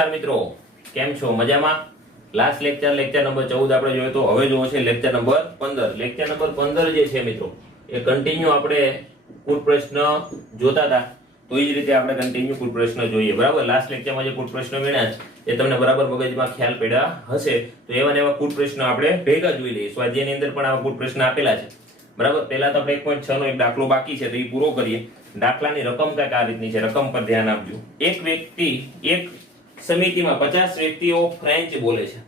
નમસ્કાર મિત્રો, કેમ છો? મજામાં? લાસ્ટ લેક્ચર નંબર 14 આપણે જોયો તો હવે જોવો છે લેક્ચર નંબર 15. લેક્ચર નંબર 15 જે છે મિત્રો એ કન્ટિન્યુ આપણે કુલ પ્રશ્ન જોતા હતા. તો એ જ રીતે આપણે કન્ટિન્યુ કુલ પ્રશ્ન જોઈએ. બરાબર, લાસ્ટ લેક્ચરમાં જે કુલ પ્રશ્ન ગણ્યા એ તમને બરાબર મગજમાં ખ્યાલ પડ્યા હશે. તો એવા ને એવા કુલ પ્રશ્ન આપણે ભેગા જોઈ લઈએ. સ્વાધ્યાયની અંદર પણ આવા કુલ પ્રશ્ન આપેલા છે. બરાબર, પહેલા તો આપણે 1.6 નો એક દાખલો બાકી છે તો એ પૂરો કરીએ. દાખલાની રકમ કઈક આ રીતની છે. રકમ પર ધ્યાન આપજો. એક વ્યક્તિ એક સમિતિમાં 50 વ્યક્તિઓ ફ્રેન્ચ બોલે છે.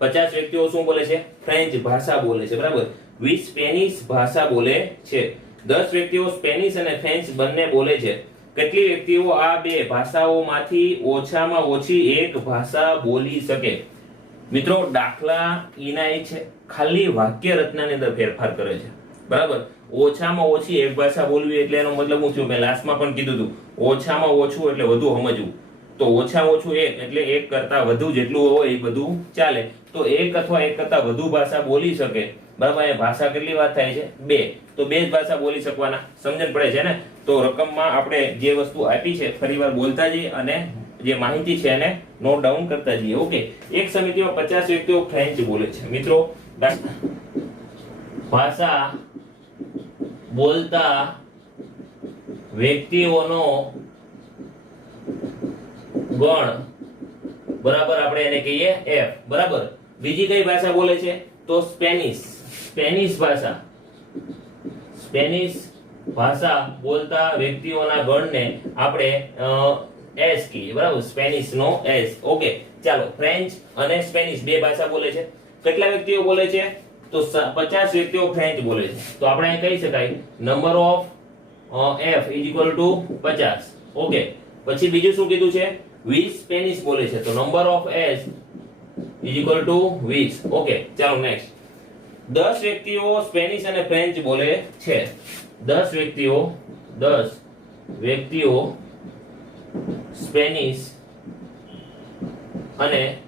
50 વ્યક્તિઓ શું બોલે છે? ફ્રેન્ચ ભાષા બોલે છે. બરાબર, 20 સ્પેનિશ ભાષા બોલે છે. 10 વ્યક્તિઓ સ્પેનિશ અને ફ્રેન્ચ બંને બોલે છે. કેટલી વ્યક્તિઓ આ બે ભાષાઓમાંથી ઓછામાં ઓછી એક ભાષા બોલી શકે? મિત્રો, દાખલા ઈના છે, ખાલી વાક્ય રચનાની અંદર ફેરફાર કરે છે. બરાબર, ઓછામાં ઓછી એક ભાષા બોલવી એટલે એનો મતલબ શું થયું? મેં લાસ્ટમાં પણ કીધું હતું, ઓછામાં ઓછું એટલે વધુ સમજવું. તો ઓછામાં ઓછું એક એટલે એક કરતા વધુ જેટલું હોય એ બધું ચાલે. તો એક અથવા એક કરતા વધુ ભાષા બોલી શકે. બરાબર, એ ભાષા કેટલી વાત થાય છે? બે. તો બે જ ભાષા બોલી શકવાના. સમજણ પડે છે ને? તો રકમમાં આપણે જે વસ્તુ આપી છે ફરીવાર બોલતા જઈએ અને જે માહિતી છે એને નોટ ડાઉન કરતા જઈએ. ઓકે, એક સમિતિમાં 50 વ્યક્તિઓ ફ્રેન્ચ બોલે છે. મિત્રો, ભાષા બોલતા વ્યક્તિઓનો ગણ બરાબર આપણે એને કહીએ F. બરાબર, બીજી કઈ ભાષા બોલે છે? તો સ્પેનિશ ભાષા બોલતા વ્યક્તિઓના ગણને આપણે S કહીએ. બરાબર, સ્પેનિશ નો S. ઓકે, ચાલો, ફ્રેન્ચ અને સ્પેનિશ બે ભાષા બોલે છે. કેટલા વ્યક્તિઓ બોલે છે? તો 50 વ્યક્તિઓ ફ્રેન્ચ બોલે છે. તો આપણે અહીં કહી શકાય નંબર ઓફ F = 50. ઓકે, પછી બીજું શું કીધું છે? 20 સ્પેનિશ બોલે છે. તો નંબર ઓફ S = 20. ઓકે, ચાલો નેક્સ્ટ. 10 વ્યક્તિઓ સ્પેનિશ અને ફ્રેન્ચ બોલે છે. 10 વ્યક્તિઓ સ્પેનિશ અને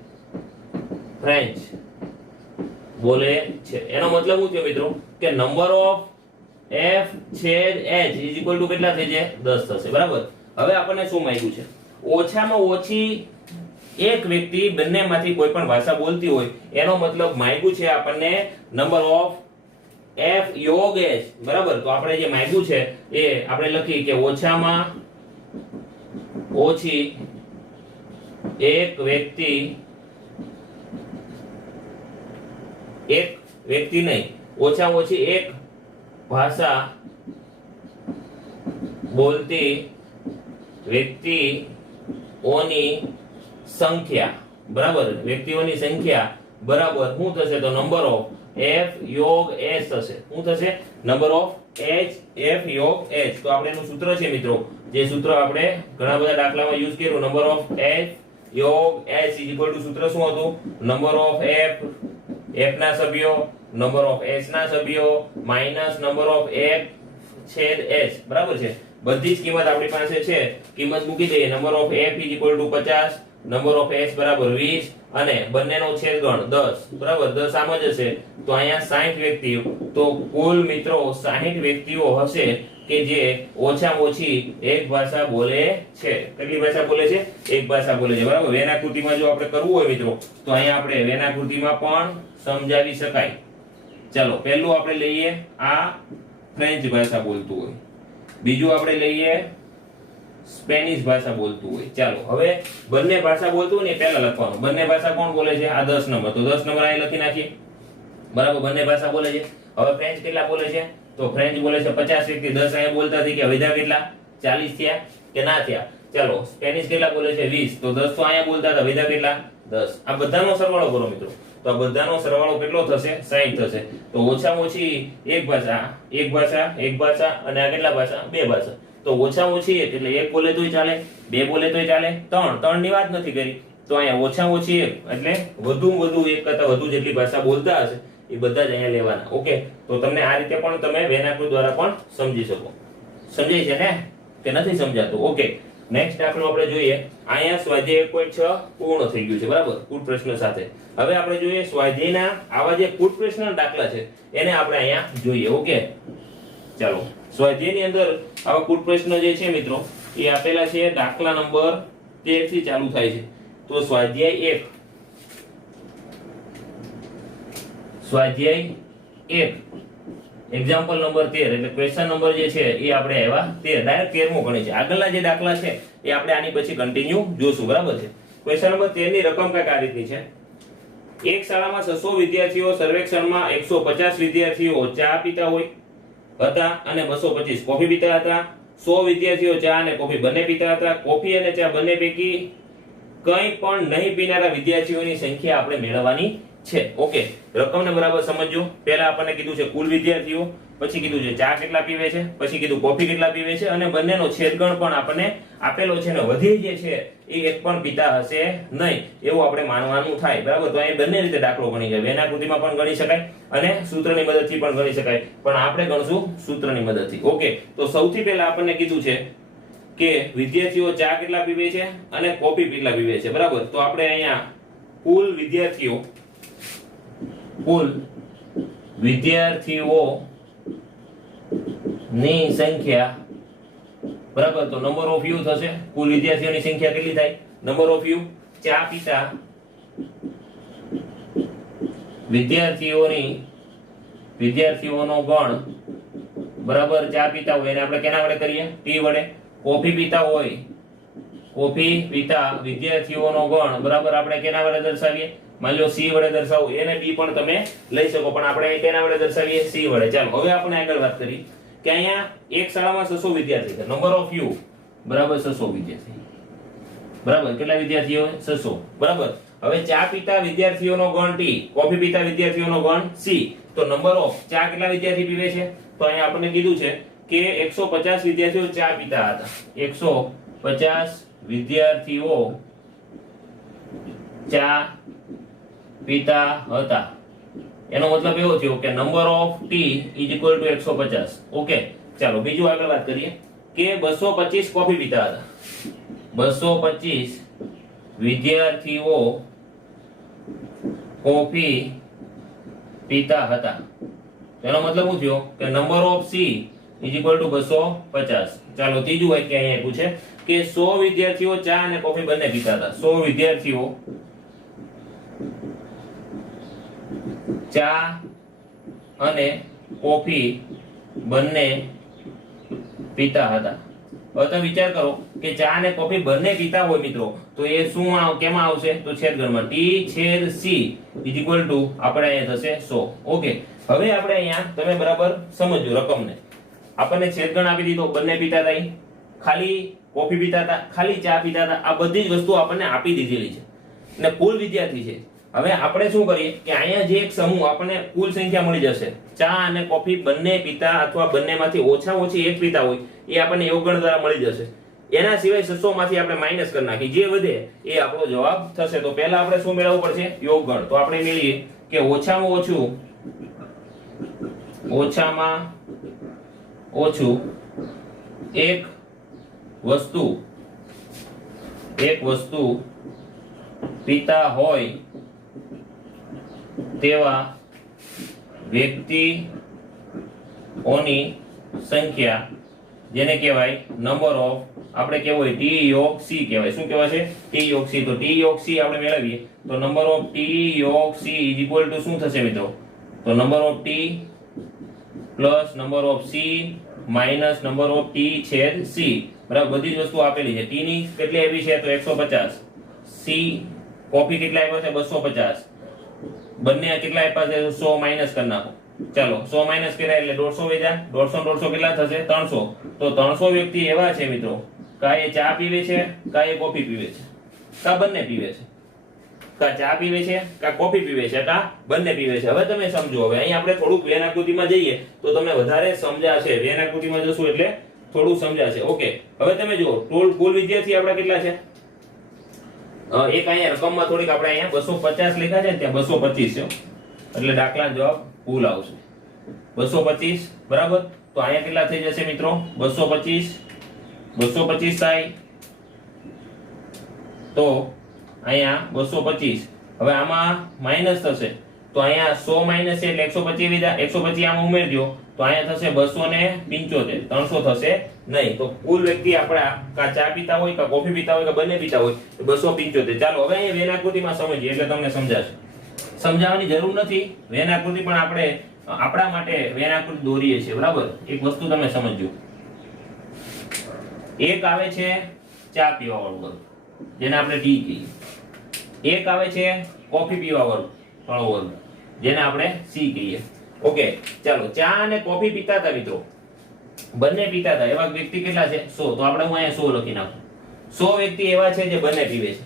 ફ્રેન્ચ બોલે છે. એનો મતલબ શું થયો મિત્રો? કે નંબર ઓફ F છેદ H = કેટલા થઈ જાય? 10 થશે. બરાબર, હવે આપણને શું માંગ્યું છે? ઓછામાં ઓછી એક વ્યક્તિ બંનેમાંથી કોઈ પણ ભાષા બોલતી હોય એનો મતલબ માંગ્યું છે આપણને નંબર ઓફ F યોગ H. બરાબર, તો આપણે જે માંગ્યું છે એ આપણે લખી કે ઓછામાં ઓછી એક વ્યક્તિ નહીં, ઓછામાં ઓછી એક ભાષા બોલતી વ્યક્તિઓની સંખ્યા. બરાબર, વ્યક્તિઓની સંખ્યા બરાબર શું થશે? તો નંબર ઓફ F યોગ S થશે. શું થશે? નંબર ઓફ F યોગ H. તો આપણે એનું સૂત્ર છે મિત્રો, જે સૂત્ર આપણે ઘણા બધા દાખલામાં યુઝ કર્યું. નંબર ઓફ F યોગ H = સૂત્ર શું હતું? નંબર ઓફ F ના સભ્યો નંબર ઓફ S ના સભ્યો માઈનસ નંબર ઓફ F છેદ S. બરાબર છે, બધી જ કિંમત આપણી પાસે છે, કિંમત મૂકી દઈએ. Number of F = 50, number of S બરાબર 20 અને બંનેનો છેદગણ 10. બરાબર, 10 આમ જ હશે. તો અહીંયા 60 વ્યક્તિઓ. તો કુલ મિત્રો 60 વ્યક્તિઓ હશે કે જે ઓછામાં ઓછી એક ભાષા બોલે છે. કેટલી ભાષા બોલે છે? એક ભાષા બોલે છે. બરાબર, વેનાકૃતિમાં જો આપણે કરવું હોય મિત્રો તો અહીંયા આપણે વેનાકૃતિમાં પણ સમજાવી શકાય. ચાલો, પહેલું આપણે લઈએ આ ફ્રેન્ચ ભાષા બોલતું હોય, બીજું આપણે લઈએ સ્પેનિશ ભાષા બોલતું હોય. ચાલો, હવે બંને ભાષા બોલતું હોય ને પહેલા લખવાનું. બંને ભાષા કોણ બોલે છે? આ 10 નંબર. તો 10 નંબર અહીં લખી નાખીએ. બરાબર, બંને ભાષા બોલે છે. હવે ફ્રેન્ચ કેટલા બોલે છે? તો ફ્રેન્ચ બોલે છે 50 વ્યક્તિ. 10 અહીંયા બોલતા થઈ ગયા, વધ્યા કેટલા? 40 થયા કે ના થયા? ચાલો, સ્પેનિશ કેટલા બોલે છે? 20. તો 10 તો અહીંયા બોલતા હતા, વધ્યા કેટલા? 10. આ બધાનો સરવાળો કરો મિત્રો. તો આ બધાનો સરવાળો કેટલો થશે? 60 થશે. તો ઓછામાં ઓછી એક ભાષા અને આ કેટલા ભાષા? બે ભાષા. તો ઓછામાં ઓછી એક એટલે એક બોલે તોય ચાલે, બે બોલે તોય ચાલે, ત્રણ ની વાત નથી કરી. તો અહીંયા ઓછામાં ઓછી એક એટલે વધુ એક કરતા વધુ જેટલી ભાષા બોલતા હશે એ બધા જ અહીંયા લેવાના. ઓકે, તો તમને આ રીતે પણ તમે વેનાકૃતિ દ્વારા પણ સમજી શકો. સમજાય છે ને કે નથી સમજાતું? ઓકે, નેક્સ્ટ દાખલો આપણે જોઈએ. અહીંયા સ્વાધ્યાય 1.6 પૂર્ણ થઈ ગયું છે. બરાબર, કુલ પ્રશ્ન સાથે. હવે આપણે જોઈએ સ્વાધ્યાયના આવા જે કુલ પ્રશ્નના દાખલા છે એને આપણે અહીંયા જોઈએ. ઓકે, ચાલો, સ્વાધ્યાયની અંદર આવા કુલ પ્રશ્ન જે છે મિત્રો એ આપેલા છે. દાખલા નંબર 13 થી ચાલુ થાય છે. તો સ્વાધ્યાય 1 એક્ઝામ્પલ નંબર 13 એટલે ક્વેશ્ચન નંબર જે છે એ આપણે આવ્યા 13 ડાયરેક્ટ 13મો ગણી છે. આગળના જે દાખલા છે એ આપણે આની પછી કન્ટિન્યુ જોશું. બરાબર છે. ક્વેશ્ચન નંબર 13 ની રકમ કઈક આ રીતની છે. એક શાળામાં 600 વિદ્યાર્થીઓ, સર્વેક્ષણમાં 150 વિદ્યાર્થીઓ ચા પીતા હોય હતા અને 225 કોફી પીતા હતા. 100 વિદ્યાર્થીઓ ચા અને કોફી બંને પીતા હતા. કોફી અને ચા બંને પૈકી કંઈ પણ નહીં પીનારા વિદ્યાર્થીઓની સંખ્યા આપણે મેળવવાની છે. ઓકે, રકમને બરાબર સમજો. પહેલા આપણને કીધું છે કુલ વિદ્યાર્થીઓ, પછી કીધું છે ચા કેટલા પીવે છે, પછી કીધું કોફી કેટલા પીવે છે, અને બંનેનો છેદગણ પણ આપણને આપેલો છે ને વધી જે છે એ એક પણ પીતા હશે નહીં એવું આપણે માનવાનું થાય. બરાબર. તો અહીં બંને રીતે દાખલો ગણી જાય. વેનાકૃતિમાં પણ ગણી શકાય અને સૂત્રની મદદથી પણ ગણી શકાય, પણ આપણે ગણશું સૂત્રની મદદથી. ઓકે, તો સૌથી પહેલા આપણને કીધું છે કે વિદ્યાર્થીઓ ચા કેટલા પીવે છે અને કોફી કેટલા પીવે છે. બરાબર. તો આપણે અહીંયા કુલ વિદ્યાર્થીઓ ની સંખ્યા, બરાબર, તો નંબર ઓફ યુ થશે. કુલ વિદ્યાર્થીઓની સંખ્યા કેટલી થાય? Number of you. ચા પીતા વિદ્યાર્થીઓનો ગણ, બરાબર, ચા પીતા હોય એને આપણે કેના વડે કરીએ? ટી વડે. કોફી પીતા વિદ્યાર્થીઓનો ગણ, બરાબર, આપણે કેના વડે દર્શાવીએ? માની લો સી વડે દર્શાવો. એને બી પણ તમે લઈ શકો, પણ આપણે અહીં કેના વડે દર્શાવીએ? સી વડે. ચાલો હવે આપણે આગળ વાત કરી કે અહીંયા એક શાળામાં 600 વિદ્યાર્થી છે. નંબર ઓફ યુ, બરાબર, 600 વિદ્યાર્થી. બરાબર. કેટલા વિદ્યાર્થીઓ? 600. બરાબર. હવે ચા પીતા વિદ્યાર્થીઓનો ગણ ટી, કોફી પીતા વિદ્યાર્થીઓનો ગણ સી. તો નંબર ઓફ ચા કેટલા વિદ્યાર્થી પીવે છે? તો અહીંયા આપણને કીધું છે કે 150 વિદ્યાર્થીઓ ચા પીતા હતા. 150 વિદ્યાર્થીઓ ચા પીતા હતા. એનો મતલબ એવો થયો કે number of T is equal to 150. Okay, ચાલો બીજું આગળ વાત કરીએ કે 225 કોફી પીતા હતા. 225 વિદ્યાર્થીઓ કોફી પીતા હતા. એનો મતલબ શું થયો કે number of she is equal to 250. ચાલો ત્રીજું વાક્ય અહીંયા પૂછે કે 100 વિદ્યાર્થીઓ ચા અને કોફી બંને પીતા હતા. 100 વિદ્યાર્થીઓ ચા અને કોફી બંને પીતા હતા. હવે તમે વિચાર કરો કે ચા અને કોફી બંને પીતા હોય મિત્રો, તો એ શું કેમાં આવશે? તો છેદગણમાં. ટી છેદ સી ઇઝ ઇક્વલ ટુ આપણે અહીંયા થશે 100. ઓકે, હવે આપણે અહીંયા તમે બરાબર સમજો રકમને. આપણને છેદગણ આપી દીધો, બંને પીતા હતા, ખાલી કોફી પીતા હતા, ખાલી ચા પીતા હતા. આ બધી જ વસ્તુ આપણને આપી દીધેલી છે અને કુલ વિદ્યાર્થી છે. હવે આપણે શું કરીએ કે અહીંયા જે એક સમૂહ આપણને કુલ સંખ્યા મળી જશે, ચા અને કોફી બંને પીતા અથવા બંનેમાંથી ઓછામાં ઓછી એક પીતા હોય એ આપણને યોગગણ દ્વારા મળી જશે. એના સિવાય 600 માંથી આપણે માઈનસ કરી નાખી, જે વધે એ આપણો જવાબ થશે. તો પહેલા આપણે શું મેળવવું પડશે? યોગગણ. તો આપણે મેળવીએ કે ઓછામાં ઓછું એક વસ્તુ પીતા હોય તેવા વ્યક્તિઓની સંખ્યા, જેને કહેવાય નંબર ઓફ, આપણે કહેવાય ટી યોગ સી કહેવાય. શું કહેવાય છે? ટી યોગ સી. તો ટી યોગ સી આપણે મેળવીએ તો નંબર ઓફ ટી યોગ સી ઇઝ ઇક્વલ ટુ શું થશે મિત્રો? તો number of T plus number of C minus number of T છેદ સી. બરાબર. બધી જ વસ્તુ આપેલી છે. ટી ની કેટલી આવી છે? તો 150. સી કોફી કેટલા આપ્યા છે? 250. બંને કેટલા આપ્યા છે? 100 માઈનસ કરી નાખો. ચાલો 100 માઈનસ કર્યા એટલે 150 વધ્યા. 150 કેટલા થશે? 300. તો 300 વ્યક્તિ એવા છે મિત્રો, કા એ ચા પીવે છે, કા એ કોફી પીવે છે, કા બંને પીવે છે. કા ચા પીવે છે, કા કોફી પીવે છે, કા બંને પીવે છે. હવે તમે સમજો. હવે અહીં આપણે થોડુંક વેન આકૃતિમાં જઈએ તો તમને વધારે સમજાશે. વેન આકૃતિમાં જશું એટલે થોડું સમજાશે. ઓકે, હવે તમે જુઓ કુલ વિદ્યાર્થી આપણા કેટલા છે? એક અહીંયા રકમમાં થોડીક આપણે અહીંયા 250 લખ્યા છે, ત્યાં 225 છે, એટલે દાખલાનો જવાબ ભૂલ આવશે. 225 બરાબર. તો અહીંયા કેટલા થઈ જશે મિત્રો? 225 થાય તો અહીંયા 225. હવે આમાં માઈનસ થશે તો અહીંયા 100 માઈનસ છે એટલે 125 વિધા 125 આમાં ઉમેરજો તો અહીંયા થશે 275 300 થશે નહીં. તો કુલ વ્યક્તિ આપણા કા ચા પીતા હોય કા કોફી પીતા હોય કે બંને પીતા હોય તો 275. ચાલો હવે અહીંયા વેન આકૃતિમાં સમજીએ એટલે તમને સમજાશે. સમજાવવાની જરૂર નથી. વેન આકૃતિ પણ આપણે આપણા માટે વેન આકૃતિ દોરીએ છીએ બરાબર. એક વસ્તુ તમે સમજજો. એક આવે છે ચા પીવા વાળો વર્ગ જેને આપણે ટી કહીએ. એક આવે છે કોફી પીવા વાળો વર્ગ જેને આપણે સી કહીએ. ઓકે ચાલો ચા અને કોફી પીતા હતા મિત્રો, બંને પીતા હતા એવા વ્યક્તિ કેટલા છે 100. તો આપણે હું અહીંયા 100 લખી નાખું. 100 વ્યક્તિ એવા છે જે બંને પીવે છે.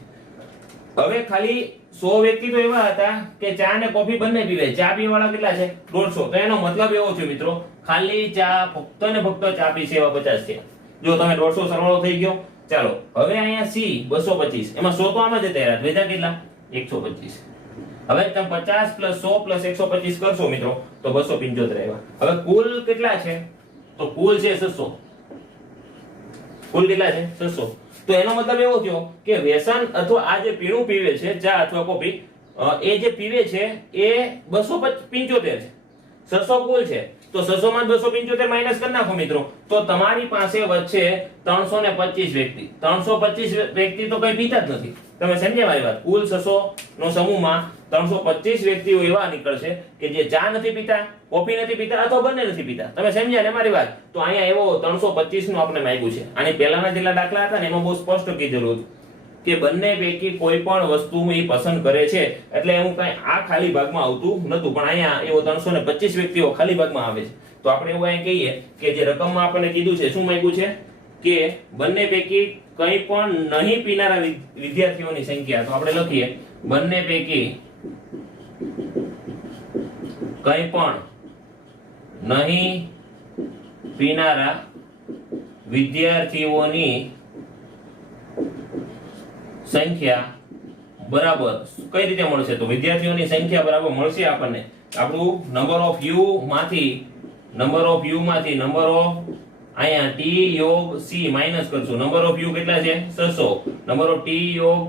હવે ખાલી 100 વ્યક્તિ તો એવા હતા કે ચા અને કોફી બંને પીવે. ચા પીવા વાળા કેટલા છે 150. તો એનો મતલબ એવો છે મિત્રો ખાલી ચા ફક્ત ને ફક્ત ચા પીશે એવા 50 છે. જો તમે 150 સરવાળો થઈ ગયો. ચાલો હવે અહીંયા સી 225 એમાં 100 તો આમાં જતા રહ્યા વેધા કેટલા 125. હવે તમે 50 + 100 + 125 કરશો મિત્રો તો 275 આવ્યા. હવે કુલ કેટલા છે તો કુલ છે 600. કુલ કેટલા છે 600. તો એનો મતલબ એવો થયો કે વ્યસન અથવા આ જે પીણું પીવે છે ચા અથવા કોફી એ જે પીવે છે એ 275 છે. 600 કુલ છે તો 600 માં 275 માઈનસ કરી નાખો મિત્રો તો તમારી પાસે વચ્ચે 325 વ્યક્તિ. 325 વ્યક્તિ તો કઈ પીતા જ નથી. તમે સમજ્યા મારી વાત. કુલ 600 નો સમૂહમાં 325 વ્યક્તિઓ એવા નીકળશે કે જે ચા નથી પીતા, કોફી નથી પીતા અથવા બંને નથી પીતા. તમે સમજ્યા ને મારી વાત. તો અહીંયા એવો 325 નું આપણે માંગ્યું છે. આની પહેલાના જેટલા દાખલા હતા ને એમાં બહુ સ્પષ્ટ કીધેલું હતું કે બંને પૈકી કોઈ પણ વસ્તુ એ પસંદ કરે છે એટલે એવું કઈ આ ખાલી ભાગમાં આવતું નતું. પણ અહીંયા એવો 325 વ્યક્તિઓ ખાલી ભાગમાં આવે છે. તો આપણે એવું અહીં કહીએ કે જે રકમમાં આપણને કીધું છે શું માંગ્યું છે કે બંને પૈકી કંઈ પણ નહીં પીનારા વિદ્યાર્થીઓની સંખ્યા. તો આપણે લખીએ બંને પૈકી કંઈ પણ નહીં પીનારા વિદ્યાર્થીઓની સંખ્યા બરાબર કઈ રીતે મળશે તો વિદ્યાર્થીઓની સંખ્યા બરાબર મળશે આપણને આપણું નંબર ઓફ યુ માંથી નંબર ઓફ અહીંયા ટી યોગ સી માઈનસ કરશું. નંબર ઓફ યુ કેટલા છે 600. નંબર ઓફ ટી યોગ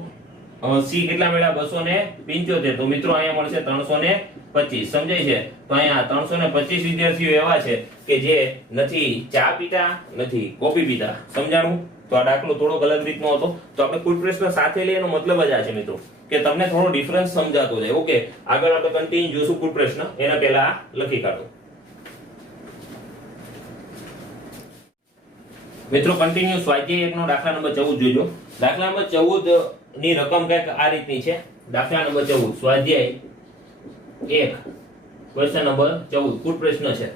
સી કેટલા મળ્યા 275. તો મિત્રો અહીંયા મળશે 325. સમજાય છે. તો અહીંયા 325 વિદ્યાર્થીઓ એવા છે કે જે નથી ચા પીતા નથી કોફી પીતા. સમજાણું. તો આ દાખલો થોડો અલગ રીતનો હતો. તો આપણે કુલ પ્રશ્ન સાથે લઈએ એનો મતલબ જ આ છે મિત્રો કે તમને થોડો ડિફરન્સ સમજાતો જાય. ઓકે આગળ આપણે કન્ટિન્યુ જોશું કુલ પ્રશ્ન. એના પહેલા લખી કાઢો મિત્રો. કન્ટિન્યુ સ્વાધ્યાય 1 નો દાખલા નંબર 14 જોજો. દાખલા નંબર 14 ની રકમ કંઈક આ રીતની છે. દાખલા નંબર 14 સ્વાધ્યાય 1 ક્વેશ્ચન નંબર 14 કુલ પ્રશ્ન છે.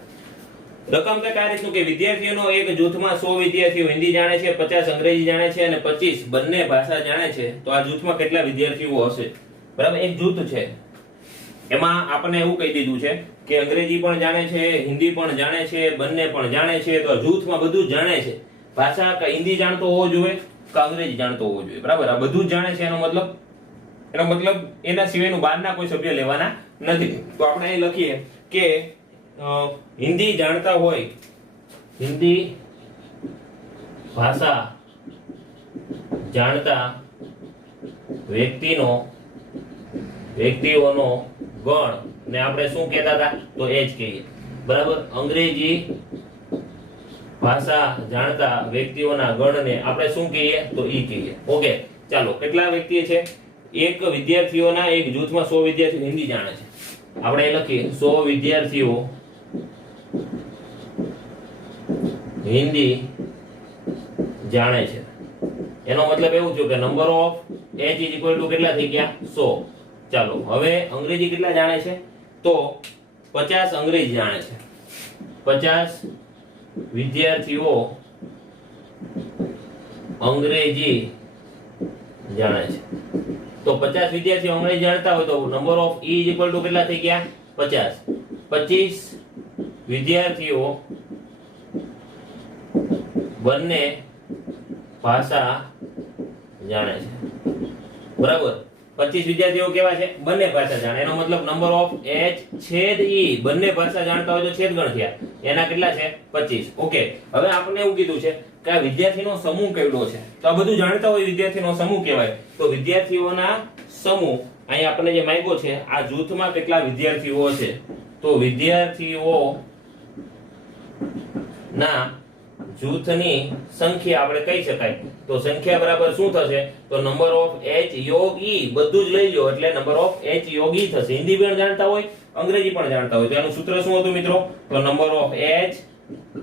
રકમ કંઈક આ રીતનું કે વિદ્યાર્થીઓનો એક જૂથમાં 100 વિદ્યાર્થીઓ હિન્દી જાણે છે, 50 અંગ્રેજી જાણે છે અને 25 બંને ભાષા જાણે છે. તો આ જૂથમાં કેટલા વિદ્યાર્થીઓ હશે? બરાબર. એક જૂથ છે એમાં આપણને એવું કહી દીધું છે કે અંગ્રેજી પણ જાણે છે, હિન્દી પણ જાણે છે, બંને પણ જાણે છે. તો જૂથમાં બધું જ જાણે છે. ભાષા કે હિન્દી જાણતો હોવો જોઈએ કે અંગ્રેજી જાણતો હોવો જોઈએ. બરાબર. આ બધું જ જાણે છે એનો મતલબ એના સિવાયનું બહારના કોઈ સભ્ય લેવાના નથી. તો આપણે અહીં લખીએ કે હિન્દી જાણતા હોય, હિન્દી ભાષા જાણતા વ્યક્તિઓનો ગણ ને આપણે શું કહેતા હતા તો એ જ કહીએ. બરાબર. અંગ્રેજી ભાષા જાણતા વ્યક્તિઓના ગણને આપણે શું કહીએ તો ઈ કહીએ. ઓકે ચાલો કેટલા વ્યક્તિ છે? એક વિદ્યાર્થીઓના એક જૂથમાં 100 વિદ્યાર્થીઓ હિન્દી જાણે છે. આપણે લખીએ 100 વિદ્યાર્થીઓ હિન્દી જાણે છે. એનો મતલબ એવું થયું કે નંબર ઓફ h કેટલા થઈ ગયા 100. ચાલો હવે અંગ્રેજી કેટલા જાણે છે તો 50 અંગ્રેજી જાણે છે. 50 વિદ્યાર્થીઓ અંગ્રેજી જાણે છે. તો 50 વિદ્યાર્થીઓ અંગ્રેજી જાણતા હોય તો નંબર ઓફ e કેટલા થઈ ગયા 50. 25 વિદ્યાર્થીઓ બંને ભાષા જાણે છે. બરાબર. 25 વિદ્યાર્થીઓ કેવા છે? બંને ભાષા જાણે. એનો મતલબ નંબર ઓફ h છેદ e બંને ભાષા જાણતા હોય તો છેદ ગણ થયા. એના કેટલા છે 25. ઓકે હવે આપણે એવું કીધું છે કે આ વિદ્યાર્થીનો સમૂહ કેવડો છે. તો આ બધું જાણતા હોય વિદ્યાર્થીનો સમૂહ કહેવાય. તો વિદ્યાર્થીઓના સમૂહ અહીંયા આપણને જે માંગ્યો છે આ જૂથમાં કેટલા વિદ્યાર્થીઓ છે, તો વિદ્યાર્થીઓ ના જૂથની સંખ્યા આપણે કહી શકાય, તો સંખ્યા બરાબર શું થશે, તો નંબર ઓફ h યોગ e બધું જ લઈ લો એટલે નંબર ઓફ h યોગ e થશે. હિન્દી પણ જાણતા હોય, અંગ્રેજી પણ જાણતા હોય તો એનું સૂત્ર શું હતું મિત્રો, તો number of h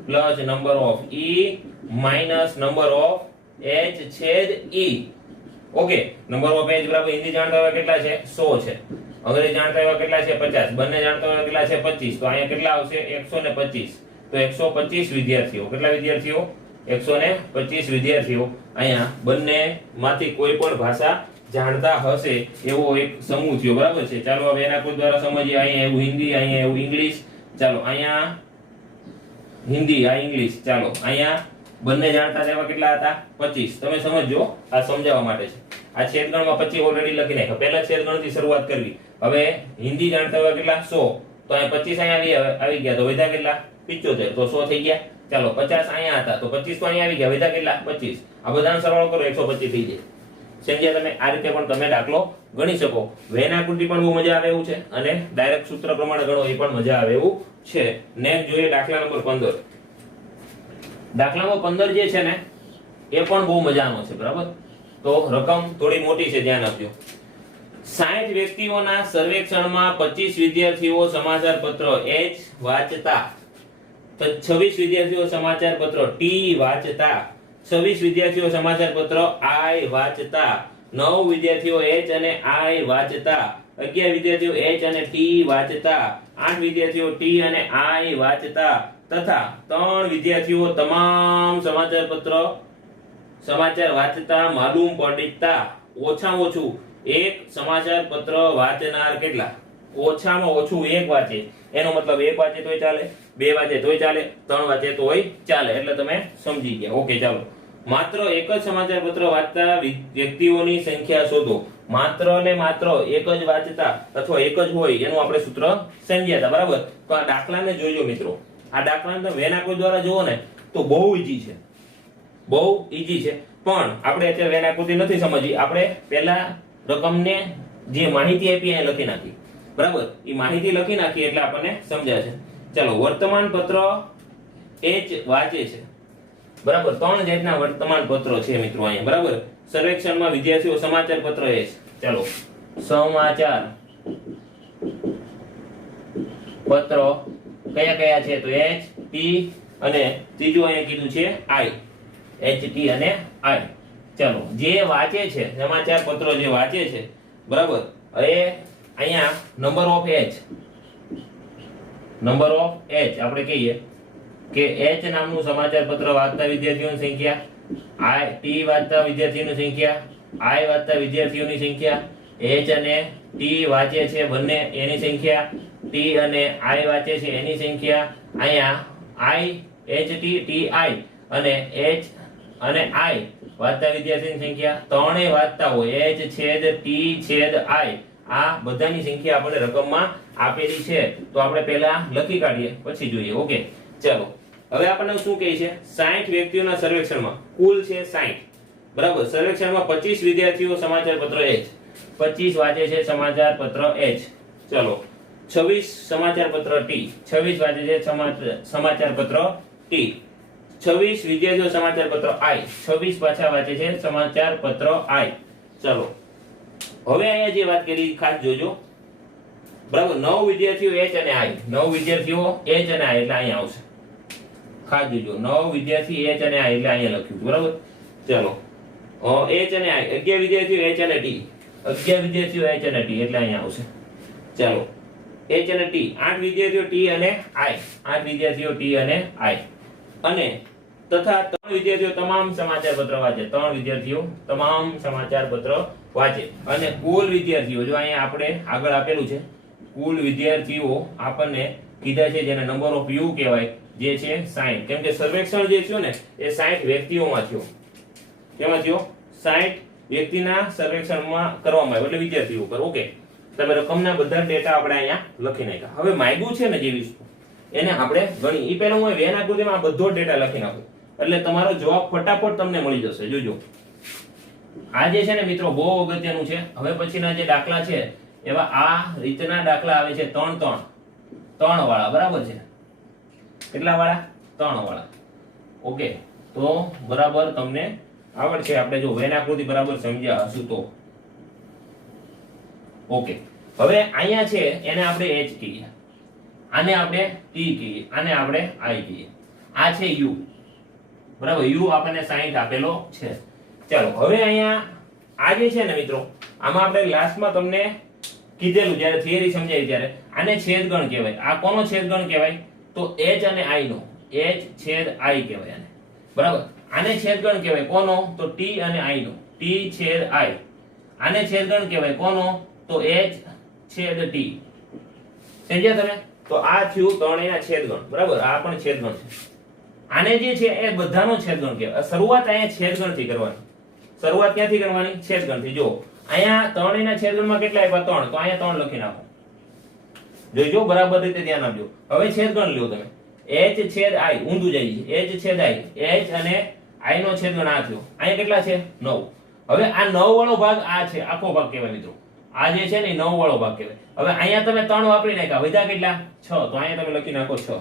plus number of e minus number of h છેદ e. Okay, number of h બરાબર હિન્દી જાણતા હોય કેટલા છે 100 છે, અંગ્રેજી જાણતા હોય કેટલા છે 50, બંને જાણતા હોય કેટલા છે 25, તો અહીંયા કેટલા આવશે 125. તો 125 વિદ્યાર્થીઓ, કેટલા વિદ્યાર્થીઓ 125 વિદ્યાર્થીઓ અહીંયા બંને માંથી કોઈ પણ ભાષા જાણતા હશે એવો એક સમૂહ થયો, બરાબર છે. ચાલો હવે એના કોઈ દ્વારા સમજીએ. અહીંયા એવું હિન્દી, અહીંયા એવું ઇંગ્લિશ. ચાલો અહીંયા હિન્દી, આ ઇંગ્લિશ. ચાલો અહીંયા બંને જાણતા એવા કેટલા હતા 25. તમે સમજજો, આ સમજાવવા માટે છે. આ છેદગણમાં 25 ઓલરેડી લખી નાખ્યા, પહેલા છેદગણથી શરૂઆત કરવી. હવે હિન્દી જાણતા એવા કેટલા 100, તો અહીંયા 25 અહીંયા આવી ગયા, તો વધ્યા કેટલા 75, તો 100 થઈ ગયા. ચાલો 50 અહીંયા હતા, તો 25 તો અહીંયા આવી ગયા, વધ્યા કેટલા 25. આ બધાનો સરવાળો કરો 125 થઈ જાય. સમજ્યા તમે? આ રીતે પણ તમે દાખલો ગણી શકો. વેન આકૃતિ પણ બહુ મજા આવે એવું છે અને ડાયરેક્ટ સૂત્ર પ્રમાણે ગણો એ પણ મજા આવે એવું છે. નેક્સ્ટ જોઈએ દાખલા નંબર 15. દાખલા નંબર 15 જે છે ને એ પણ બહુ મજાનો છે, બરાબર. તો રકમ થોડી મોટી છે, ધ્યાન આપજો. 60 વ્યક્તિઓના સર્વેક્ષણમાં 25 વિદ્યાર્થીઓ સમાચાર પત્ર H વાંચતા, 26 વિદ્યાર્થીઓ સમાચાર પત્ર T વાંચતા, 26 વિદ્યાર્થીઓ સમાચાર પત્ર I વાંચતા, 9 વિદ્યાર્થીઓ H અને I વાંચતા, 11 વિદ્યાર્થીઓ H અને T વાંચતા, 8 વિદ્યાર્થીઓ T અને I વાંચતા તથા 3 વિદ્યાર્થીઓ તમામ સમાચાર વાંચતા માલુમ પડતા ઓછામાં ઓછું એક સમાચાર પત્ર વાંચનાર કેટલા, ઓછામાં ઓછું એક વાંચે. એનો મતલબ એક વાંચે તોય ચાલે, બે વાંચે તોય ચાલે, ત્રણ વાંચે તોય ચાલે. એટલે તમે સમજી ગયા. ઓકે, ચાલો. માત્ર એક જ સમાચાર પત્ર વાંચતા વ્યક્તિઓની સંખ્યા શોધો. માત્ર ને માત્ર એક જ વાંચતા અથવા એક જ હોય એનું આપણે સૂત્ર સમજ્યા હતા, બરાબર. તો આ દાખલાને જોજો મિત્રો. આ દાખલાને તમે વેન આકૃતિ દ્વારા જુઓ ને તો બહુ ઈઝી છે, બહુ ઈઝી છે. પણ આપણે અત્યારે વેન આકૃતિ નથી સમજી, આપણે પહેલા રકમને જે માહિતી આપી એ લખી નાખી, બરાબર. એ માહિતી લખી નાખી એટલે આપણને સમજાય છે. ચાલો, વર્તમાન પત્ર H વાંચે છે, બરાબર. 3 જાતના વર્તમાન પત્રો છે મિત્રો અહીંયા, બરાબર. સર્વેક્ષણમાં વિદ્યાર્થીઓ સમાચાર પત્ર H. ચાલો, સમાચાર પત્રો કયા કયા છે, તો H, T અને ત્રીજું અહીંયા કીધું છે I. H, T અને I. ચાલો, જે વાંચે છે સમાચાર પત્રો જે વાંચે છે, બરાબર. એ અહીંયા number of H, number of H આપણે કહીએ કે H નામનું સમાચાર પત્ર વાંચતા વિદ્યાર્થીઓની સંખ્યા, I, T વાંચતા વિદ્યાર્થીઓની સંખ્યા, I વાંચતા વિદ્યાર્થીઓની સંખ્યા, H અને T વાંચે છે બંને એની સંખ્યા, T અને I વાંચે છે એની સંખ્યા. અહીંયા I, H, T, T, I અને H અને I વાંચતા વિદ્યાર્થીની સંખ્યા. ત્રણેય વાંચતા હોય H છેદ T છેદ I, આ બધાની સંખ્યા આપણે રકમમાં આપેલી છે. તો આપણે પહેલા લખી કાઢીએ પછી જોઈએ. ઓકે, ચાલો. હવે આપણને શું કહે છે, 60 વ્યક્તિઓના સર્વેક્ષણમાં કુલ છે 60, બરાબર. સર્વેક્ષણમાં 25 વિદ્યાર્થીઓ સમાચાર પત્ર H, 25 વાંચે છે સમાચાર પત્ર H. ચાલો, 26 સમાચાર પત્ર T, 26 વાંચે છે સમાચાર પત્ર T. 26 વિદ્યાર્થીઓ સમાચાર પત્ર I, 26 પાછા વાંચે છે સમાચાર પત્ર I. ચાલો, હવે અહીંયા જે વાત કરી ખાસ જોજો, બરાબર. 9 વિદ્યાર્થીઓ H અને I, 9 વિદ્યાર્થીઓ H અને I એટલે અહીંયા આવશે. ખાસ જોજો, 9 વિદ્યાર્થી H અને I એટલે અહીંયા લખ્યું, બરાબર. ચાલો, H અને I, 11 વિદ્યાર્થીઓ H અને T, 11 વિદ્યાર્થીઓ H અને T એટલે અહીંયા આવશે. ચાલો, H અને T, 8 વિદ્યાર્થીઓ T અને I, 8 વિદ્યાર્થીઓ T અને I અને તથા 3 વિદ્યાર્થીઓ તમામ સમાચાર પત્ર વાંચે, 3 વિદ્યાર્થીઓ તમામ સમાચાર પત્ર વાંચે. અને કુલ વિદ્યાર્થીઓ જો અહીંયા આપણે આગળ આપેલું છે, કુલ વિદ્યાર્થીઓ આપણને કીધા છે જેને નંબર ઓફ યુ કહેવાય, જે છે 60. કેમ કે સર્વેક્ષણ જે થયો ને એ 60 વ્યક્તિઓમાં થયો. કેમાં થયો? 60 વ્યક્તિના સર્વેક્ષણમાં કરવામાં આવ્યો એટલે વિદ્યાર્થીઓ પર. ઓકે, તમે રકમના બધા ડેટા આપણે અહીંયા લખી નાખ્યા. હવે માગ્યું છે ને જે વસ્તુ એને આપણે ગણી. ઈ પહેલા હું વેન આકૃતિમાં આ બધો ડેટા લખી નાખું એટલે તમારો જવાબ ફટાફટ તમને મળી જશે. જોજો, આ જે છે ને મિત્રો બહુ અગત્યનું છે. હવે પછીના જે દાખલા છે એવા આ રીતના દાખલા આવે છે 3 વાળા, બરાબર છે. કેટલા વાળા? 3 વાળા. ઓકે, તો બરાબર તમને આવડશે. આપણે જો વેન આકૃતિ બરાબર સમજ્યા હશું તો. ઓકે, હવે અહીંયા છે એને આપણે h કહીએ, આને આપણે t કહીએ, આને આપણે i કહીએ. આ છે u, બરાબર. u આપણને 60 આપેલો છે. ચાલો હવે અહીંયા આ જે છે ને મિત્રો, આમાં આપણે લાસ્ટમાં તમને કીધેલું જ્યારે થિયરી સમજાવી ત્યારે, આને છેદગણ કહેવાય. આ કોનો છેદગણ કહેવાય? તો h અને i નો, h છેદ i કહેવાય આને, બરાબર. આને છેદગણ કહેવાય કોનો? તો t અને i નો, t છેદ i. આને છેદગણ કહેવાય કોનો? તો h છેદ t. સમજ્યા તમે? તો આ થયું ત્રણેયના છેદગણ, બરાબર. આ પણ છેદગણ છે. આને જે છે એ બધાનો છેદગણ કહેવાય. શરૂઆત અહીંયા છેદગણથી કરવાની. શરૂઆત ક્યાંથી કરવાની? છેદગણથી. જો અહીંયા ત્રણેયના છેદગણમાં કેટલા આપ્યા? 3. તો અહીંયા 3 લખી નાખો. જોઈજો, બરાબર રીતે ધ્યાન આપજો. હવે છેદગણ લ્યો તમે. h છેદ i ઊંધું જાય છે. h છેદ i, h અને i નો છેદગણ આ થયો. અહીંયા કેટલા છે? 9. હવે આ 9 વાળો ભાગ આ છે, આખો ભાગ કહેવાય મિત્રો. આ જે છે ને 9 વાળો ભાગ કહેવાય. હવે અહીંયા તમે 3 વાપરી નાખ્યા, વધ્યા કેટલા? 6. તો અહીંયા તમે લખી નાખો 6.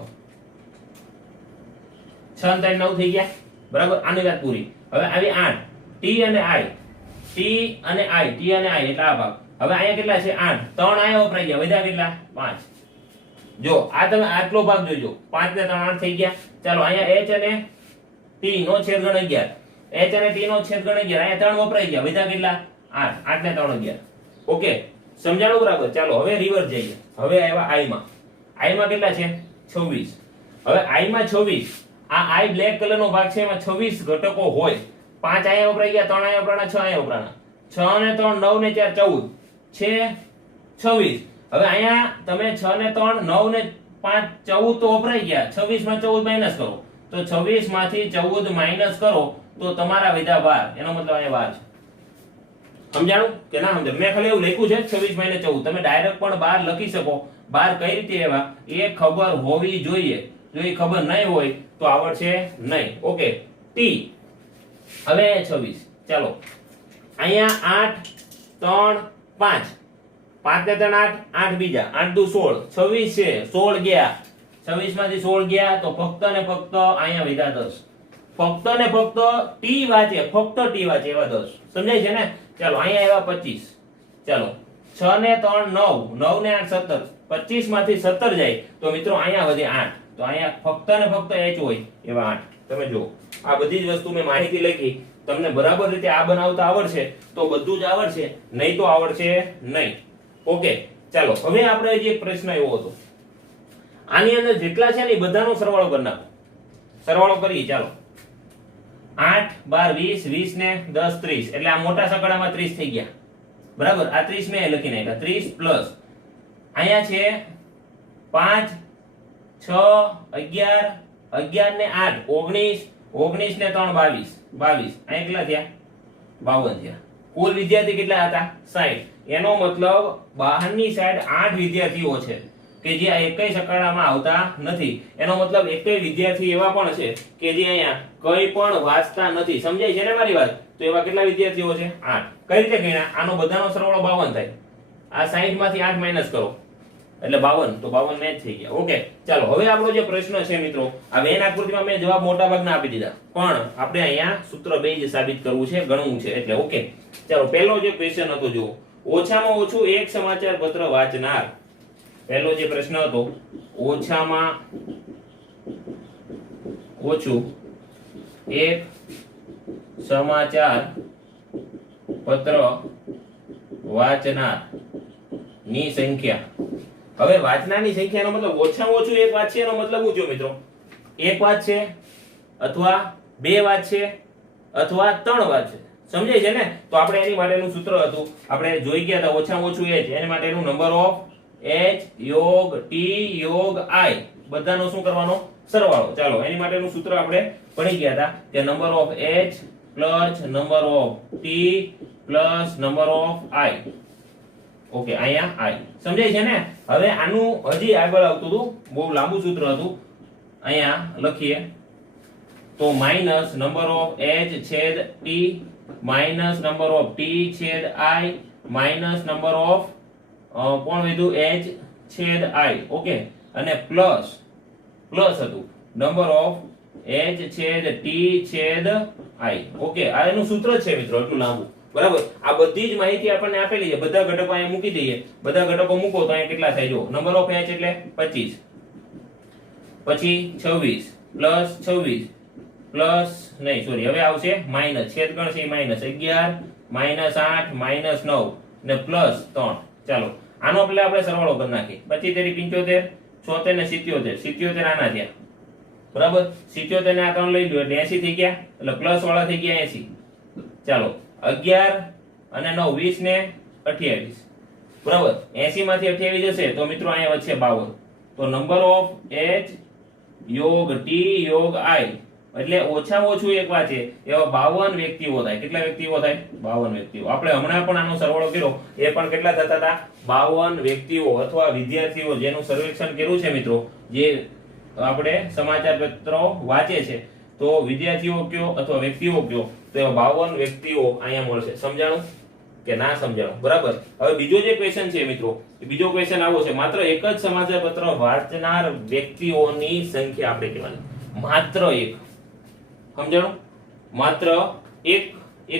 6 અને 3 9 થઈ ગયા, બરાબર. આની વાત પૂરી. હવે આવી 8, t અને i, t અને i, t અને i એટલે આ ભાગ. હવે અહીંયા કેટલા છે? 8. 3 અહીંયા વપરાઈ ગયા, વધ્યા કેટલા? 5. જો આ તમે આટલો ભાગ જોજો, 5 ને 3 8 થઈ ગયા. ચાલો અહીંયા h અને t નો છેદગણ 11, h અને t નો છેદગણ 11, અહીંયા 3 વપરાઈ ગયા, વધ્યા કેટલા? 8. 8 ને 3 11. ઓકે, સમજાણું બરાબર. ચાલો હવે રિવર્સ જઈએ. હવે આવ્યા i માં. i માં કેટલા છે? 26. હવે i માં 26, આ i બ્લેક કલરનો ભાગ છે, એમાં 26 ઘટકો હોય. 5 અહીંયા વપરાઈ ગયા, 3 અહીંયા વપરાણા, 6 અહીંયા વપરાણા. 6 ને 3 9 ને 4 14 છે 26. હવે અહીંયા તમે 6 ને 3 9 ને 5 14 તો વપરાઈ ગયા. 26 માં 14 માઈનસ કરો, તો 26 માંથી 14 માઈનસ કરો તો તમારા વધ્યા 12. એનો મતલબ અહીંયા 12 છે. સમજાણું કે ના સમજાણું? મેં ખાલી એવું લખ્યું છે 26 માઈનસ 14. તમે ડાયરેક્ટ પણ 12 લખી શકો. 12 કઈ રીતે એવા એ ખબર હોવી જોઈએ. જો એ ખબર નહીં હોય તો આવડશે નહીં. ઓકે, t હવે 26. ચાલો અહીંયા 8 3 5, 5 ને 3 8, 8 બીજા 8 દુ 16, 26 છે. 16 ગયા, 26 માંથી 16 ગયા તો ફક્ત ને ફક્ત અહીંયા વધ્યા 10. ફક્ત ને ફક્ત t વાંચે, ફક્ત t વાંચે એવા 10. સમજાય છે ને? ચાલો અહીંયા આવ્યા 25. ચાલો 6 ને 3 9, 9 ને 8 17, 25 માંથી 17 જાય તો મિત્રો અહીંયા વધે 8. તો અહીંયા ફક્ત ને ફક્ત h હોય એવા 8. તમે જુઓ, આ બધી જ વસ્તુ મેં માહિતી લખી. તમને બરાબર રીતે આ બનાવતા આવડશે તો બધું જ આવડશે, નહીં તો આવડશે નહીં. ઓકે, ચાલો હવે આપણે જે પ્રશ્ન એવો હતો, આની અંદર જેટલા છે ને એ બધાનો સરવાળો કરી નાખો. સરવાળો કરીએ. ચાલો 8 12 20, 20 ને 10 30, એટલે આ મોટા સકડામાં 30 થઈ ગયા, બરાબર. આ 30 મેં લખી નાખ્યા. 30 પ્લસ અહીંયા છે 5 6 11, 11 ને 8 19, 19 ને 3 22, 22 અહીંયા કેટલા થયા? 52 થયા. કુલ વિદ્યાર્થી કેટલા હતા? 60. એનો મતલબ બહારની સાઈડ 8 વિદ્યાર્થીઓ છે કે જે આ એકેય સકાળામાં આવતા નથી. એનો મતલબ એકેય વિદ્યાર્થી એવા પણ છે કે જે અહીંયા કંઈ પણ વાંચતા નથી. સમજાય છે ને મારી વાત? તો એવા કેટલા વિદ્યાર્થીઓ છે? 8. કઈ રીતે ગણ્યા? આનો બધાનો સરવાળો 52 થાય. આ 60 માંથી 8 માઈનસ કરો એટલે 52, તો 52 મેચ થઈ ગયા. ઓકે, ચાલો હવે આપણો જે પ્રશ્ન છે મિત્રો, આ વેન આકૃતિમાં મેં જવાબ મોટા ભાગના આપી દીધા, પણ આપણે અહીંયા સૂત્ર બેઝ સાબિત કરવું છે, ગણવું છે એટલે. ઓકે, ચાલો પહેલો જે ક્વેશ્ચન હતો જુઓ, ઓછામાં ઓછું એક સમાચાર પત્ર વાંચનાર. પહેલો જે પ્રશ્ન હતો, ઓછામાં ઓછું એક સમાચાર પત્ર વાંચનાર ની સંખ્યા. હવે વાંચનારની સંખ્યાનો મતલબ ઓછામાં ઓછું એક વાંચશે એનો મતલબ શું થયો મિત્રો? એક વાંચશે અથવા બે વાંચશે અથવા 3 વાંચશે. સમજાય છે ને? તો આપણે એની માટેનું સૂત્ર હતું, આપણે જોઈ ગયા હતા ઓછામાં ઓછું h, એની માટેનું નંબર ઓફ h યોગ t યોગ i બધાનો શું કરવાનો? સરવાળો. ચાલો એની માટેનું સૂત્ર આપણે ભણી ગયા હતા કે number of h plus number of t plus number of i. Okay, અહીંયા i. સમજાય છે ને? હવે આનું હજી આગળ આવતું હતું, બહુ લાંબુ સૂત્ર હતું, અહીંયા લખીએ. તો માઇનસ નંબર ઓફ h છેદ t minus number of t છેદ i માઇનસ નંબર ઓફ કોણ વધ્યું h છેદ i. ઓકે, અને પ્લસ હતું નંબર ઓફ h છેદ t છેદ i. ઓકે, આ એનું સૂત્ર છે મિત્રો, એટલું લાંબુ. બરાબર, આ બધી જ માહિતી આપણને આપેલી છે. બધા ઘટકો અહીંયા મૂકી દઈએ. બધા ઘટકો મૂકો તો અહીંયા કેટલા થાય જો. નંબર ઓફ h એટલે 25, પછી 26 પ્લસ 26 પ્લસ નહીં સોરી હવે આવશે માઇનસ, છેદગણ છે માઇનસ 11 માઇનસ 8 માઇનસ 9 ને પ્લસ 3. ચાલો આનો એટલે આપણે સરવાળો કરી નાખીએ. 25 તેરી 75 76 ને 77 77 આના થયા. બરાબર, 77 ને આ 3 લઈ લો એટલે 80 થઈ ગયા, એટલે પ્લસ વાળા થઈ ગયા 80. ચાલો 11 અને 9 20 ને 28. બરાબર, 80 માંથી 28 જશે તો મિત્રો અહીંયા વચ્ચે 52. તો નંબર ઓફ h યોગ t યોગ i એટલે ઓછામાં ઓછું એક વાંચે એવા 52 વ્યક્તિઓ થાય. કેટલા વ્યક્તિઓ થાય? 52 વ્યક્તિઓ. આપણે હમણાં પણ આનો સરવાળો કર્યો, એ પણ કેટલા થતા હતા? 52 વ્યક્તિઓ અથવા વિદ્યાર્થીઓ જેનું સર્વેક્ષણ કર્યું છે મિત્રો, જે આપણે સમાચાર પત્રો વાંચે છે. તો વિદ્યાર્થીઓ કયો અથવા વ્યક્તિઓ કયો, તો એવા 52 વ્યક્તિઓ અહીંયા મળશે. સમજાણું કે ના સમજાણું? બરાબર. હવે બીજો જે ક્વેશ્ચન છે મિત્રો, બીજો ક્વેશ્ચન આવો છે, માત્ર એક જ સમાચાર પત્ર વાંચનાર વ્યક્તિઓની સંખ્યા આપણે કહેવાની. માત્ર એક. સમજાણું? માત્ર એક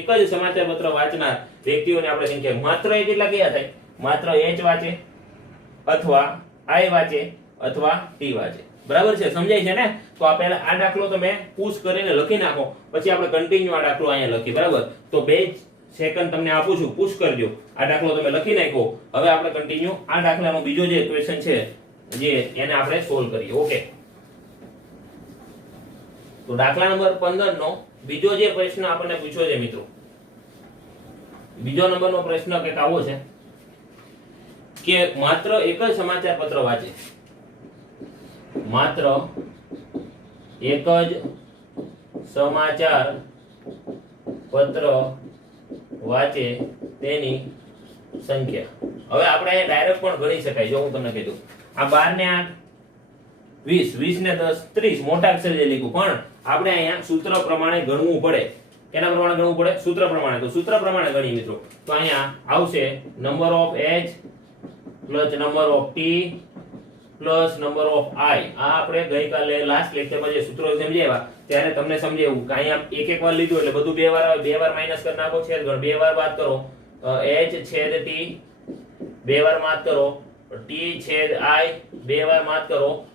જ સમાચાર પત્ર વાંચનાર વ્યક્તિઓની આપણે સંખ્યા. માત્ર એક એટલા કયા થાય? માત્ર h વાંચે અથવા i વાંચે અથવા t વાંચે. બરાબર છે? સમજાય છે ને? તો આ પહેલા આ દાખલો તમે પુશ કરીને લખી નાખો, પછી આપણે કન્ટિન્યુ આ દાખલો અહીંયા લખી. બરાબર, તો 2 સેકન્ડ તમને આપું છું, પુશ કરજો. આ દાખલો તમે લખી નાખો. હવે આપણે કન્ટિન્યુ આ દાખલાનો બીજો જે ક્વેશ્ચન છે જે એને આપણે સોલ્વ કરીએ. ઓકે, તો દાખલા નંબર 15 નો બીજો જે પ્રશ્ન આપણને પૂછ્યો છે મિત્રો, બીજો નંબરનો પ્રશ્ન કંઈક આવો છે કે માત્ર એક જ સમાચાર પત્ર વાંચે, માત્ર એક જ સમાચાર પત્ર વાંચે તેની સંખ્યા. હવે આપણે ડાયરેક્ટ પણ ગણી શકાય. જો હું તમને કીધું આ 12 ને 8 20 20 ને 10 30 મોટા અક્ષર જે લખ્યું, પણ આપણે અહીંયા સૂત્ર પ્રમાણે ગણવું પડે. કેના પ્રમાણે ગણવું પડે? સૂત્ર પ્રમાણે. તો સૂત્ર પ્રમાણે ગણી મિત્રો, તો અહીંયા આવશે number of h plus number of t plus number of i. આ આપણે ગઈકાલે લાસ્ટ લેક્ચરમાં જે સૂત્રો સમજાવ્યા ત્યારે તમને સમજાવ્યું કે અહીંયા એક વાર લીધું એટલે બધું બે વાર આવે. બે વાર માઈનસ કરી નાખો, છેદગણ બે વાર બાદ કરો, h છેદ t બે વાર બાદ કરો, t છેદ i બે વાર બાદ કરો,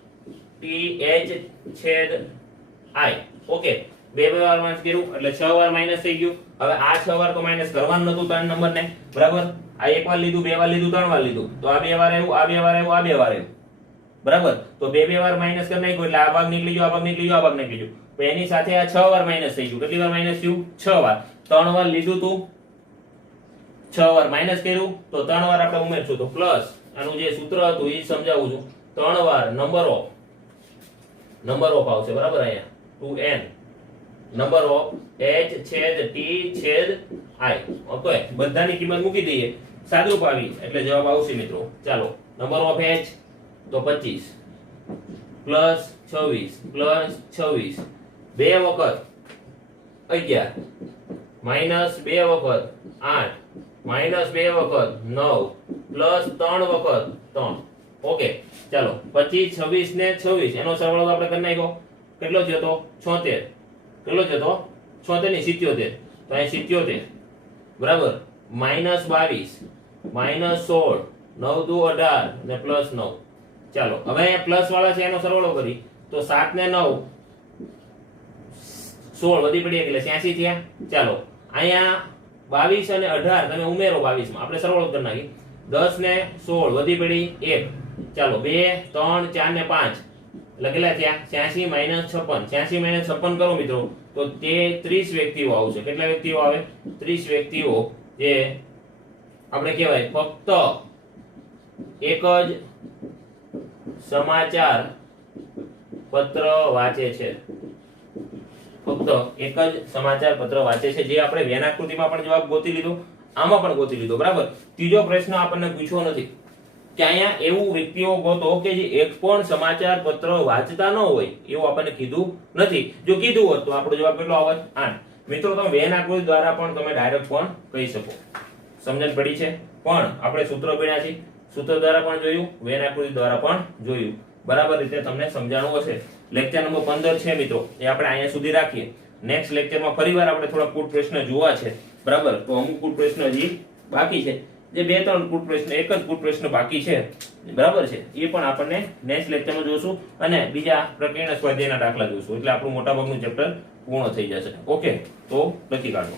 t h છેદ i. ઓકે, બે વાર માઈનસ કર્યું એટલે 6 વાર માઈનસ થઈ ગયું. હવે આ 6 વાર તો માઈનસ કરવાનું નતું ત્રણ નંબરને. બરાબર, આ એક વાર લીધું, બે વાર લીધું, ત્રણ વાર લીધું, તો આ બે વાર આવ્યું, આ બે વાર આવ્યું, આ બે વાર આવ્યું. બરાબર, તો બે વાર માઈનસ કરી નાખ્યું એટલે આ ભાગ નીકળી ગયો, આ ભાગ નીકળી ગયો, આ ભાગ નીકળી ગયો. તો એની સાથે આ 6 વાર માઈનસ થઈ ગયું. કેટલી વાર માઈનસ થયું? 6 વાર. 3 વાર લીધું તું, 6 વાર માઈનસ કર્યું, તો 3 વાર આપણે ઉમેરશું તો પ્લસ આનું જે સૂત્ર હતું એ સમજાવું છું. 3 વાર નંબર ઓફ આવશે. બરાબર, અહીંયા 2n નંબર ઓફ h છેદ t છેદ i. ઓકે, બધાની કિંમત મૂકી દઈએ, સાદુરૂપ આવી એટલે જવાબ આવશે મિત્રો. ચાલો, નંબર ઓફ h તો 25 પ્લસ 26 પ્લસ 26 બે વખત 11 માઈનસ બે વખત 8 માઈનસ બે વખત 9 પ્લસ 3 વખત 3. ઓકે, ચાલો 25 26 ને 26 એનો સરવાળો આપણે કરી નાખ્યો. કેટલો થયો તો 76. કેટલો થયો તો 76 ની 77. તો અહીં 77. બરાબર, માઈનસ 22 માઈનસ 16 9 દુ 18 ને પ્લસ 9. ચાલો હવે અહીંયા પ્લસ વાળા છે એનો સરવાળો કરી તો 7 ને 9 16 વધી પડી એટલે 86 થયા. ચાલો અહીંયા 22 અને 18 તમે ઉમેરો 22 માં, આપણે સરવાળો કરી નાખી. 10 ને 16 વધી પડી 1. ચાલો 2 3 4 ને 5 એટલે કેટલા થયા? 86 માઈનસ 56. 86 માઈનસ 56 કરો મિત્રો તો તે 30 વ્યક્તિઓ આવશે. કેટલા વ્યક્તિઓ આવે? 30 વ્યક્તિઓ જે આપણે કહેવાય ફક્ત એક જ સમાચાર પત્ર વાંચે છે. ફક્ત એક જ સમાચાર પત્ર વાંચે છે. જે આપણે વેનાકૃતિમાં પણ જવાબ ગોતી લીધો, આમાં પણ ગોતી લીધો. બરાબર, ત્રીજો પ્રશ્ન આપણને પૂછ્યો નથી. કે અહીંયા એવું વ્યક્તિઓ ગોતો કે જે એક પણ સમાચાર પત્ર વાંચતા ન હોય એવું આપણને કીધું નથી. જો કીધું હોત તો આપણો જવાબ કેટલો આવત? 8. મિત્રો તમે વેન આકૃતિ દ્વારા પણ તમે ડાયરેક્ટ પણ કહી શકો. સમજણ પડી છે? પણ આપણે સૂત્ર ભણ્યા છે, સૂત્ર દ્વારા પણ જોયું, વેન આકૃતિ દ્વારા પણ જોયું. બરાબર રીતે તમને સમજાણું હશે. લેક્ચર નંબર 15 છે મિત્રો, એ આપણે અહીંયા સુધી રાખીએ. નેક્સ્ટ લેક્ચરમાં ફરીવાર આપણે થોડા કુટ પ્રશ્ન જોવા છે. બરાબર, તો અમુક કુટ પ્રશ્ન હજી બાકી છે. જે 2-3 કુટ પ્રશ્ન, એક જ કુટ પ્રશ્ન બાકી છે, બરાબર છે, એ પણ આપણને નેક્સ્ટ લેક્ચરમાં જોશું અને બીજા પ્રકરણ સ્વાધ્યાયના દાખલા જોશું. એટલે આપણું મોટાભાગનું ચેપ્ટર પૂર્ણ થઈ જશે. ઓકે, તો લખી કાઢો.